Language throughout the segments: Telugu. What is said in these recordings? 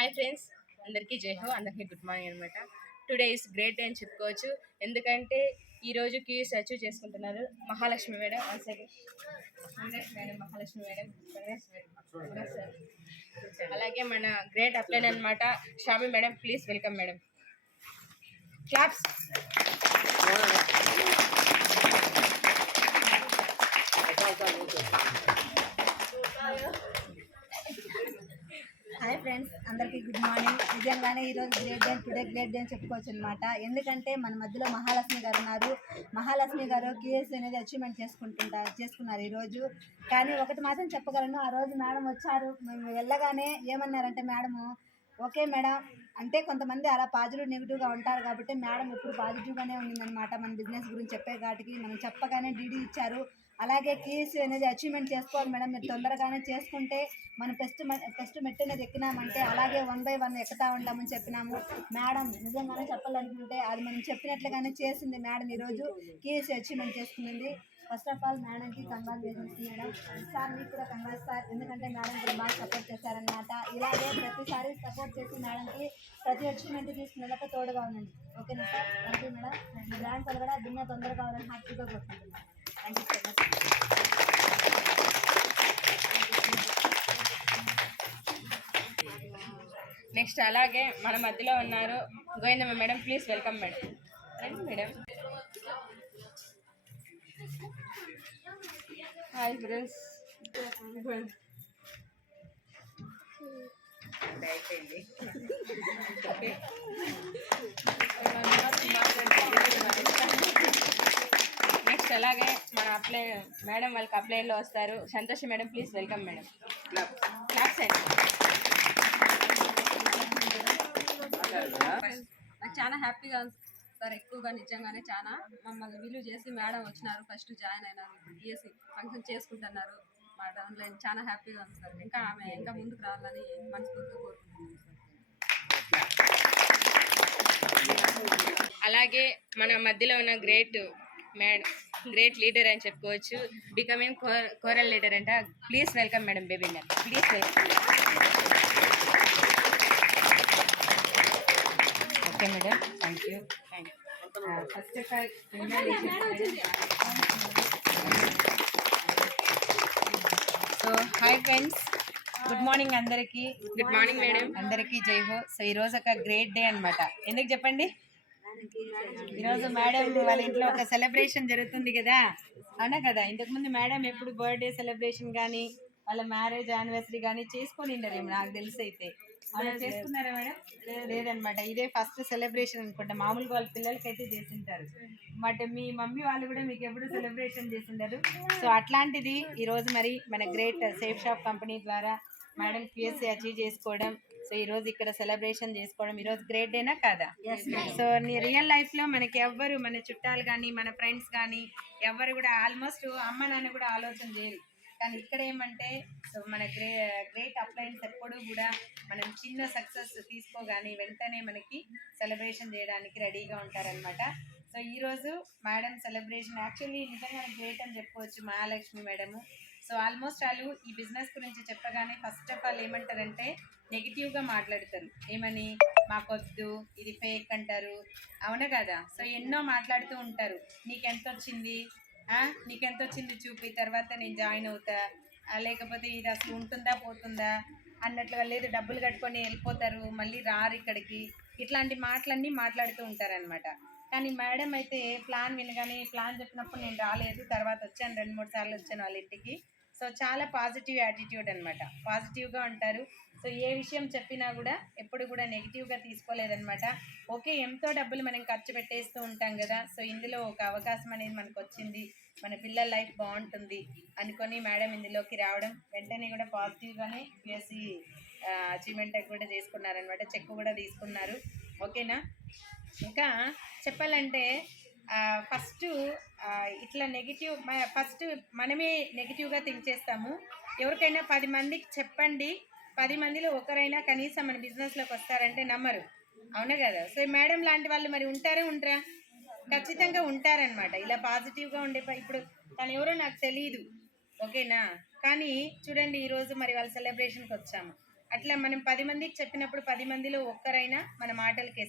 హాయ్ ఫ్రెండ్స్, అందరికీ జై హో, అందరికీ గుడ్ మార్నింగ్ అనమాట. టుడే ఇస్ గ్రేట్ డే అని చెప్పుకోవచ్చు. ఎందుకంటే ఈరోజు క్యూస్ అచీవ్ చేసుకుంటున్నారు మహాలక్ష్మి మేడం, మహాలక్ష్మి మేడం, అలాగే మన గ్రేట్ అప్లైన్ అనమాట Xiaomi madam. Please welcome madam. Claps. Hi friends, అందరికీ గుడ్ మార్నింగ్. నిజంగానే ఈరోజు great day, today great day అని చెప్పుకోవచ్చు అనమాట. ఎందుకంటే మన మధ్యలో మహాలక్ష్మి గారు ఉన్నారు. మహాలక్ష్మి గారు క్యూఎస్ అనేది అచీవ్మెంట్ చేసుకున్నారు ఈరోజు. కానీ ఒకటి మాత్రం చెప్పగలను, ఆ రోజు మేడం వచ్చారు. మేము వెళ్ళగానే ఏమన్నారంటే మేడము, ఓకే మేడం అంటే కొంతమంది అలా పాజిటివ్ నెగిటివ్గా ఉంటారు కాబట్టి మేడం ఎప్పుడు పాజిటివ్గానే ఉండిందనమాట. మన బిజినెస్ గురించి చెప్పే కాటికి మనం చెప్పగానే డీడీ ఇచ్చారు. అలాగే కీస్ అనేది అచీవ్మెంట్ చేసుకోవాలి మేడం, మీరు తొందరగానే చేసుకుంటే మనం ఫస్ట్ మెట్టు అనేది ఎక్కినామంటే అలాగే 1 by 1 ఎక్కుతా ఉంటామని చెప్పినాము. మేడం నిజంగానే చెప్పాలనుకుంటే అది మనం చెప్పినట్లుగానే చేసింది మేడం. ఈరోజు కీస్ అచీవ్మెంట్ చేసుకుంది. ఫస్ట్ ఆఫ్ ఆల్ మేడంకి కంగ్రాచులేషన్స్ మేడం. సార్ మీకు కూడా కంగ్రాట్స్ సార్, ఎందుకంటే మేడం కూడా బాగా సపోర్ట్ చేశారనమాట. ఇలాగే ప్రతిసారి సపోర్ట్ చేసి మేడంకి ప్రతి అచీవ్మెంట్ తీసుకునేలాగా తోడుగా ఉండండి. ఓకేనా sir? Thank you madam. Me brand వాళ్ళు కూడా భిన్న తొందరగా కావాలని హ్యాపీగా కోరుకుంటున్నాను. Thank you so much. Next అలాగే మన మధ్యలో ఉన్నారు Govindamma madam. Please welcome madam. రండి మేడం. Hi friends. నెక్స్ట్ అలాగే మన అప్లై మేడం వాళ్ళకి అప్లైన్లో వస్తారు Santosh madam. Please welcome madam. Claps అండి. నాకు చాలా హ్యాపీగా ఉంది సార్. ఎక్కువగా నిజంగానే చాలా మమ్మల్ని విలువ చేసి మేడం వచ్చినారు, ఫస్ట్ జాయిన్ అయినారు, బిఎస్సి ఫంక్షన్ చేసుకుంటున్నారు. మా ఆన్లైన్ చాలా హ్యాపీగా ఉంది సార్. ఇంకా ఆమె ఇంకా ముందుకు రావాలని మనస్ఫూర్తిగా కోరుకుంటున్నాను సార్. అలాగే మన మధ్యలో ఉన్న గ్రేట్ లీడర్ అని చెప్పుకోవచ్చు. బికమింగ్ కోరల్ లీడర్ అంట. Please welcome madam Baby madam. Please welcome. Okay madam, thank you. First of all so hi friends, good morning అందరికీ. Good morning madam. అందరికీ జై హో. సో ఈరోజు ఒక గ్రేట్ డే అనమాట. ఎందుకు చెప్పండి? ఈరోజు మేడం వాళ్ళ ఇంట్లో ఒక సెలబ్రేషన్ జరుగుతుంది కదా, అవునా కదా? ఇంతకుముందు మేడం ఎప్పుడు బర్త్డే సెలబ్రేషన్ కానీ వాళ్ళ మ్యారేజ్ యానివర్సరీ కానీ చేసుకొని ఉండరేమో నాకు తెలిసి. అయితే అలా చేసుకున్నారా మేడం? లేదనమాట, ఇదే ఫస్ట్ సెలబ్రేషన్ అనుకుంటా. మామూలుగా వాళ్ళ పిల్లలకైతే చేసింటారు, బట్ మీ మమ్మీ వాళ్ళు కూడా మీకు ఎప్పుడు సెలబ్రేషన్ చేసింటారు. సో అట్లాంటిది ఈరోజు మరి మన గ్రేట్ సేఫ్ షాప్ కంపెనీ ద్వారా మేడం క్యూఎస్సీ అచీవ్ చేసుకోవడం. సో ఈరోజు ఇక్కడ సెలబ్రేషన్ చేసుకోవడం ఈరోజు గ్రేట్ డేనా కాదా? సో నీ రియల్ లైఫ్లో మనకి ఎవ్వరు, మన చుట్టాలు కానీ మన ఫ్రెండ్స్ కానీ ఎవ్వరు కూడా ఆల్మోస్ట్ అమ్మ నాన్న కూడా ఆలోచన చేయరు. కానీ ఇక్కడ ఏమంటే సో మన గ్రేట్ అప్లయన్స్ ఎప్పుడు కూడా మనం చిన్న సక్సెస్ తీసుకోగానే వెంటనే మనకి సెలబ్రేషన్ చేయడానికి రెడీగా ఉంటారనమాట. సో ఈరోజు మేడం సెలబ్రేషన్ యాక్చువల్లీ నిజంగా గ్రేట్ అని చెప్పుకోవచ్చు మహాలక్ష్మి మేడము. సో ఆల్మోస్ట్ వాళ్ళు ఈ బిజినెస్ గురించి చెప్పగానే ఫస్ట్ ఆఫ్ ఆల్ ఏమంటారంటే నెగిటివ్గా మాట్లాడతారు. ఏమని? మాకొద్దు, ఇది ఫేక్ అంటారు, అవునా కదా? సో ఎన్నో మాట్లాడుతూ ఉంటారు. నీకెంత వచ్చింది, చూపి తర్వాత నేను జాయిన్ అవుతా, లేకపోతే ఇది అసలు ఉంటుందా పోతుందా అన్నట్లుగా, లేదు డబ్బులు కట్టుకొని వెళ్ళిపోతారు, మళ్ళీ రారు ఇక్కడికి, ఇట్లాంటి మాటలన్నీ మాట్లాడుతూ ఉంటారనమాట. కానీ మేడం అయితే ప్లాన్ వినగానే, ప్లాన్ చెప్పినప్పుడు నేను రాలేదు, తర్వాత వచ్చాను, 2-3 సార్లు వచ్చాను వాళ్ళ ఇంటికి. సో చాలా పాజిటివ్ యాటిట్యూడ్ అనమాట, పాజిటివ్గా ఉంటారు. సో ఏ విషయం చెప్పినా కూడా ఎప్పుడు కూడా నెగిటివ్గా తీసుకోలేదనమాట. ఓకే, ఎంతో డబ్బులు మనం ఖర్చు పెట్టేస్తూ ఉంటాం కదా, సో ఇందులో ఒక అవకాశం అనేది మనకు వచ్చింది, మన పిల్లల లైఫ్ బాగుంటుంది అనుకొని మేడం ఇందులోకి రావడం, వెంటనే కూడా పాజిటివ్గానే యూఎస్సీ అచీవ్మెంట్ కూడా చేసుకున్నారనమాట. చెక్ కూడా తీసుకున్నారు. ఓకేనా? ఇంకా చెప్పాలంటే ఫస్ట్ ఇట్లా ఫస్ట్ మనమే నెగిటివ్గా థింక్ చేస్తాము. ఎవరికైనా 10 మందికి చెప్పండి, 10 మందిలో ఒకరైనా కనీసం మన బిజినెస్లోకి వస్తారంటే నమ్మరు, అవునా కదా? సో మేడం లాంటి వాళ్ళు మరి ఉంటారా? ఖచ్చితంగా ఉంటారనమాట. ఇలా పాజిటివ్గా ఉండే ఇప్పుడు తను ఎవరో నాకు తెలియదు, ఓకేనా? కానీ చూడండి ఈరోజు మరి వాళ్ళ సెలబ్రేషన్కి వచ్చాము. అట్లా మనం 10 మందికి చెప్పినప్పుడు 10 మందిలో ఒక్కరైనా మన మాటలకి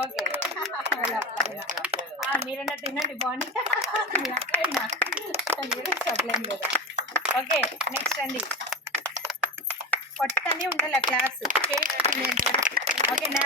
ఓకే మీరన్నా తినండి బాగుంది చెప్పలేము కదా. ఓకే నెక్స్ట్ అండి కొట్టనే ఉండాలి క్లాస్ ఓకేనా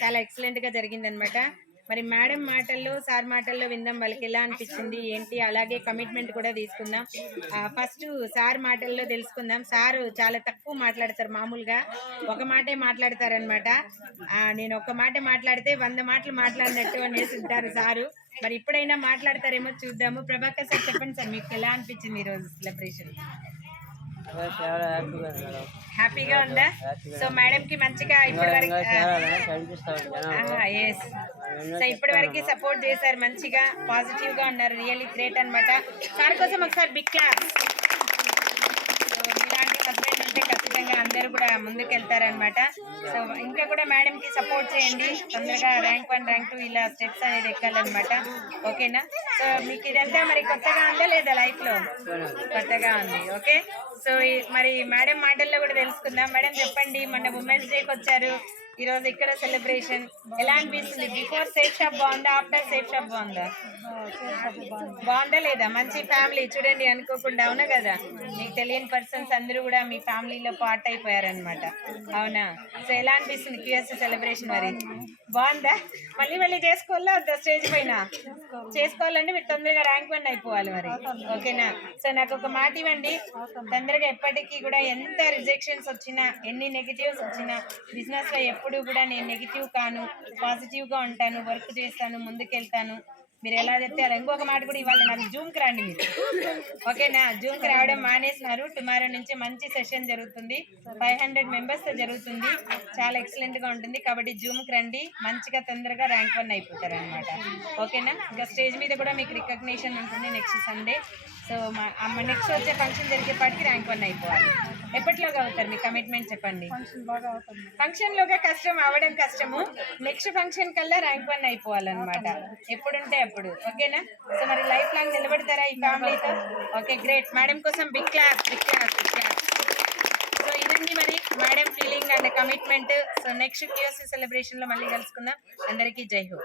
చాలా ఎక్సలెంట్ గా జరిగిందనమాట. మరి మేడం మాటల్లో సార్ మాటల్లో విందాం, వాళ్ళకి ఎలా అనిపించింది ఏంటి, అలాగే కమిట్మెంట్ కూడా తీసుకుందాం. ఫస్ట్ సార్ మాటల్లో తెలుసుకుందాం. సార్ చాలా తక్కువ మాట్లాడతారు, మామూలుగా ఒక మాటే మాట్లాడతారనమాట. నేను ఒక మాట మాట్లాడితే 100 మాటలు మాట్లాడినట్టు అనేసి ఉంటారు సారు. మరి ఇప్పుడైనా మాట్లాడతారేమో చూద్దాము. ప్రభాకర్ సార్ చెప్పండి సార్, మీకు ఎలా అనిపించింది ఈరోజు సెలబ్రేషన్? హ్యాపీగా ఉందా? సో మేడం కి మంచిగా ఇప్పటి వరకు సో ఇప్పటి వరకు సపోర్ట్ చేశారు, మంచిగా పాజిటివ్ గా ఉన్నారు. రియల్లీ గ్రేట్ అన్నమాట. సార్ కోసం ఒకసారి బిగ్ క్లాస్. మీలాంటి హస్బెండ్ ఉంటే ఖచ్చితంగా అందరూ కూడా ముందుకు వెళ్తారనమాట. సో ఇంకా కూడా మేడం కి సపోర్ట్ చేయండి, తొందరగా ర్యాంక్ 1 ర్యాంక్ 2 ఇలా స్టెప్స్ అనేది ఎక్కాలన్నమాట. ఓకేనా? సో మీకు ఇదంతా మరి కొత్తగా ఉందా లేదా? లైఫ్ లో కొత్తగా ఉంది. ఓకే, సో మరి మేడం మాటల్లో కూడా తెలుసుకుందాం. మేడం చెప్పండి, మొన్న ఉమెన్స్ డేకి వచ్చారు, ఈ రోజు ఇక్కడ సెలబ్రేషన్ ఎలా అనిపిస్తుంది? బిఫోర్ సేఫ్ షాప్ బాగుందా, ఆఫ్టర్ సేఫ్ షాప్ బాగుందా? బాగుందా లేదా? మంచి ఫ్యామిలీ చూడండి, అనుకోకుండా. అవునా కదా? మీకు తెలియని పర్సన్స్ అందరూ కూడా మీ ఫ్యామిలీలో పార్ట్ అయిపోయారనమాట. అవునా? సో ఎలా అనిపిస్తుంది క్యూఎస్ సెలబ్రేషన్? మరి బాగుందా? మళ్ళీ మళ్ళీ చేసుకోవాలా వద్దా? స్టేజ్ పైన చేసుకోవాలంటే మీరు తొందరగా ర్యాంక్ 1 అయిపోవాలి మరి. ఓకేనా? సో నాకు ఒక మాట ఇవ్వండి, తొందరగా ఎప్పటికీ కూడా ఎంత రిజెక్షన్స్ వచ్చినా, ఎన్ని నెగిటివ్స్ వచ్చినా, బిజినెస్ లో ఎప్పుడు కూడా నేను నెగిటివ్ కాను, పాజిటివ్ గా ఉంటాను, వర్క్ చేస్తాను, ముందుకెళ్తాను. మీరు ఎలా చెప్తే అలా. ఇంకొక మాట కూడా ఇవ్వాలి, నాకు జూమ్కి రండి మీరు. ఓకేనా? జూమ్కి రావడం మానేసినారు. టుమారో నుంచి మంచి సెషన్ జరుగుతుంది, 500 మెంబర్స్ తో జరుగుతుంది, చాలా ఎక్సలెంట్ గా ఉంటుంది. కాబట్టి జూమ్కి రండి, మంచిగా తొందరగా ర్యాంక్ 1 అయిపోతారు అనమాట. ఓకేనా? ఇంకా స్టేజ్ మీద కూడా మీకు రికగ్నిషన్ ఉంటుంది నెక్స్ట్ సండే. సో నెక్స్ట్ వచ్చే ఫంక్షన్ జరిగేపాటికి ర్యాంక్ 1 అయిపోవాలి. ఎప్పటిలోగా అవుతారు? మీ కమిట్మెంట్ చెప్పండి. ఫంక్షన్ లోగా కష్టం, అవ్వడం కష్టము. నెక్స్ట్ ఫంక్షన్ కల్లా ర్యాంక్ 1 అయిపోవాలన్నమాట, ఎప్పుడుంటే అప్పుడు. ఓకేనా? సో మరి లైఫ్ లాంగ్ నిలబడతారా ఈ ఫ్యామిలీతో? Okay, great. మేడం కోసం big clap, big clap, big clap. So ఇదండి మరి madam feeling and commitment. So next QSC celebration లో మళ్ళీ కలుసుకుందాం. అందరికీ జై హో.